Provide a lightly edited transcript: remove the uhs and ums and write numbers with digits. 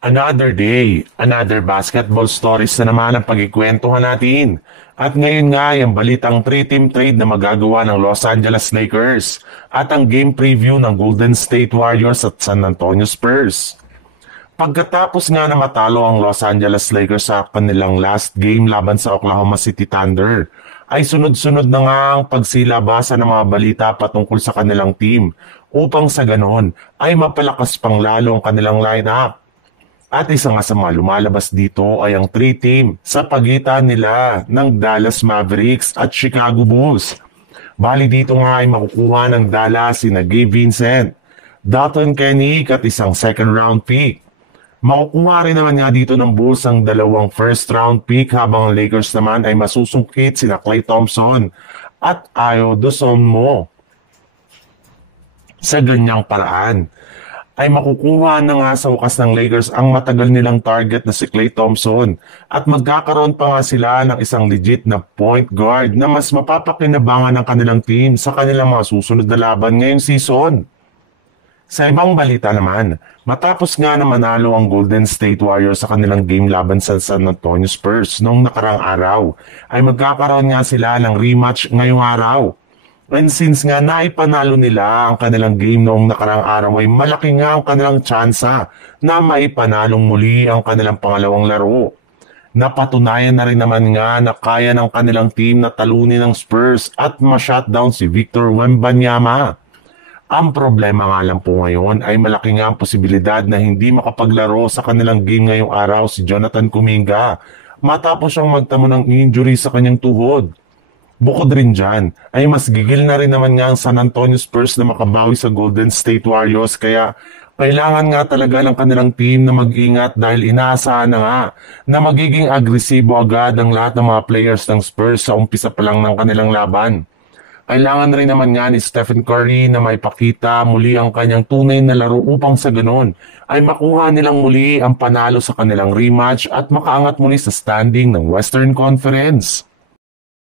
Another day, another basketball stories na naman ang pagkikwentuhan natin. At ngayon nga ay ang balitang 3-team trade na magagawa ng Los Angeles Lakers at ang game preview ng Golden State Warriors at San Antonio Spurs. Pagkatapos nga na matalo ang Los Angeles Lakers sa kanilang last game laban sa Oklahoma City Thunder, ay sunod-sunod na nga ang pagsilabasan ng mga balita patungkol sa kanilang team upang sa ganon ay mapalakas pang lalo ang kanilang lineup. At isa nga sa mga lumalabas dito ay ang 3-team sa pagitan nila ng Dallas Mavericks at Chicago Bulls. Bali dito nga ay makukuha ng Dallas sina Gabe Vincent, Dalton Kenick at isang second round pick. Makukuha rin naman nga dito ng Bulls ang dalawang first round pick habang ang Lakers naman ay masusungkit sina Klay Thompson at Ayo Dosunmu. Sa ganyang paraan ay makukuha na nga sa wakas ng Lakers ang matagal nilang target na si Klay Thompson at magkakaroon pa nga sila ng isang legit na point guard na mas mapapakinabangan ng kanilang team sa kanilang mga susunod na laban ngayong season. Sa ibang balita naman, matapos nga na manalo ang Golden State Warriors sa kanilang game laban sa San Antonio Spurs noong nakarang araw, ay magkakaroon nga sila ng rematch ngayong araw. And since nga naipanalo nila ang kanilang game noong nakarang araw ay malaki nga ang kanilang tsansa na maipanalong muli ang kanilang pangalawang laro. Napatunayan na rin naman nga na kaya ng kanilang team na talunin ng Spurs at ma-shutdown si Victor Wembanyama. Ang problema nga lang po ngayon ay malaki nga ang posibilidad na hindi makapaglaro sa kanilang game ngayong araw si Jonathan Kuminga matapos siyang magtamo ng injury sa kanyang tuhod. Bukod rin dyan, ay mas gigil na rin naman nga ang San Antonio Spurs na makabawi sa Golden State Warriors kaya kailangan nga talaga ng kanilang team na mag-ingat dahil inaasahan na nga na magiging agresibo agad ang lahat ng mga players ng Spurs sa umpisa pa lang ng kanilang laban. Kailangan rin naman nga ni Stephen Curry na maipakita muli ang kanyang tunay na laro upang sa ganon ay makuha nilang muli ang panalo sa kanilang rematch at makaangat muli sa standing ng Western Conference.